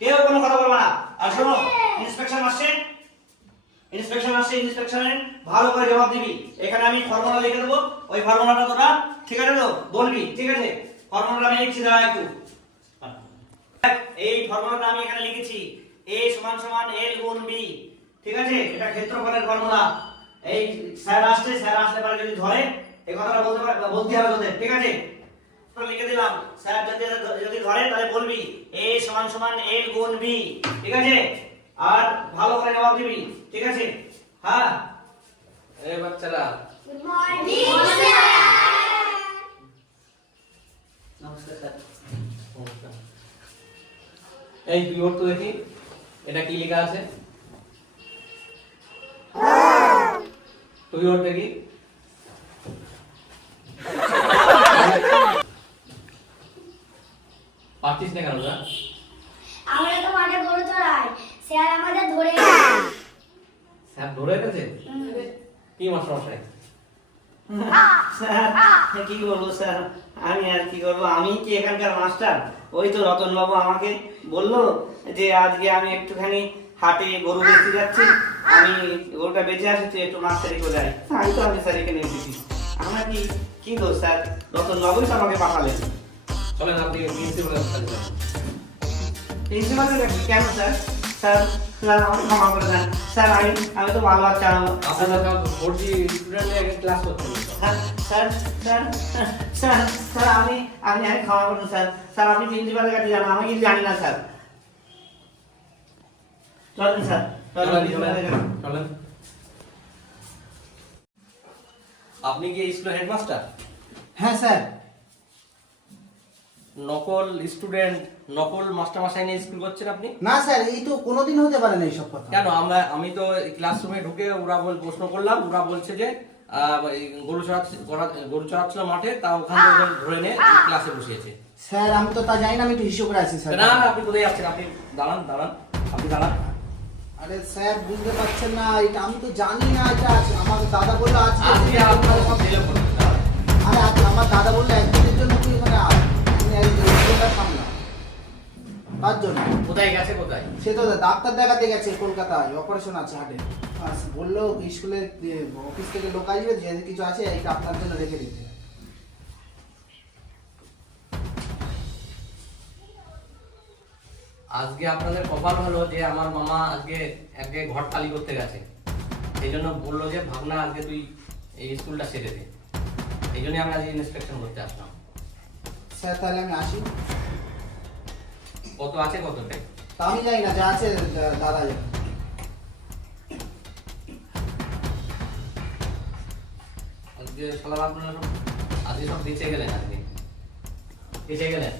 কেউ কোনো কথা বলবে না। আর শোনো, ইন্সপেকশন আসছে, ইন্সপেকশনের ভালো করে জবাব দিবি। এখানে আমি ফর্মুলা লিখে দেবো, ওই ফর্মুলাটা তোরা ঠিক আছে তো বলবি, ঠিক আছে? ফর্মুলাটা আমি লিখছি, দাঁড়া একটু। এই ফর্মুলাটা আমি এখানে লিখেছি, a সমান সমান l গুণ b, ঠিক আছে? এটা ক্ষেত্রফলের ফর্মুলা। এই স্যার আসলে পরে যদি ধরে এই কথাটা বলতে হবে তোদের, ঠিক আছে? তো লিখে দিলাম, স্যার যদি ধরে তাহলে বলবি a সমান সমান l গুণ b, ঠিক আছে? আর ভালো করে জবাব দিবি, ঠিক আছে? হ্যাঁ, এই বাচ্চারা গুড মর্নিং স্যার। নমস্কার স্যার। এই তুই ওর তো দেখি, এটা কি লেখা আছে? তুই ওর দেখি। পারছিস না কেন ওরা? আমরা তো মাঠে গরু চড়াই, স্যার আমাদের ধরে স্যার ধরে রেখেছে? কি মাস্টার মশাই? স্যার কি বলবো স্যার, আমি আর কি করবো, আমি কি এখানকার মাস্টার? ওই তো রতন বাবু আমাকে বললো যে আজকে আমি একটুখানি হাটে গরু বেচতে যাচ্ছি, আমি গরুটা বেঁচে আসি, তুই একটু মাস্টারি করে আয়। আমি তো স্যার এখানে এসেছি, আমার কি দোষ স্যার? রতন বাবুই তো আমাকে পাঠালেন। চলেন আপনি প্রিন্সিপালের কাছে যান। প্রিন্সিপালের কাছে কেন স্যার? স্যার স্যার আমাকে ক্ষমা করে দেন স্যার, আমি তো ভালো বাচ্চা। আপনারা ভর্তি স্টুডেন্ট নিয়ে ক্লাস করছেন। স্যার স্যার স্যার স্যার আমি ক্ষমা করুন স্যার। স্যার আপনি প্রিন্সিপালের কাছে যান, আমি কিছু জানি না স্যার। চলেন স্যার, চলেন। আপনি কি স্কুলের হেডমাস্টার? হ্যাঁ স্যার। নকল স্টুডেন্ট, নকল মাস্টারমশাই নিয়ে স্কুল করছেন আপনি? না স্যার, এই তো কোনোদিন হতে পারে না এইসব কথা। কেন? আমি তো ক্লাসরুমে ঢুকে প্রশ্ন করলাম, ওরা বলছে যে এই গরু চড়াচ্ছিল মাঠে, তা ওখান থেকে ওদের ধরে নিয়ে ক্লাসে বসিয়েছে। স্যার আমি তো তা জানি না, আমি একটু হিসেব করে আছি স্যার। না না, আপনি কোথায় যাচ্ছেন? আপনি দাঁড়ান, আপনি দাঁড়ান। আরে স্যার বুঝতে পারছেন না, এটা আমি তো জানি না, এটা আছে আমার দাদা বললো আজকে। আপনি আপনার সব দিলে বলুন, দাঁড়ান। আরে আমার দাদা বললো একদিনের জন্য তুই মানে সামলা তার জন্য। কোথায় গেছে? কোথায়? সে তো ডাক্তার দেখাতে গেছে কলকাতায়, অপারেশন আছে হাটে। বললো স্কুলে অফিস থেকে লোক আসবে, যে কিছু আছে এইটা আপনার জন্য রেখে দিতে। আজকে আপনাদের কপাল ভালো যে আমার মামা আজকে ঘর খালি করতে গেছে, এই জন্য বললো যে ভাবনা আজকে তুই এই স্কুলটা ছেড়ে দে। এই জন্য আমি আজকে ইন্সপেকশন করতে আসলাম। স্যার তাহলে আমি আসি। কত আছে কতটাই? তা আমি জানি না, যা আছে দাদা জানে। আজকে শালা আপনারা সব আজকে সব বেঁচে গেলেন, আজকে বেঁচে গেলেন।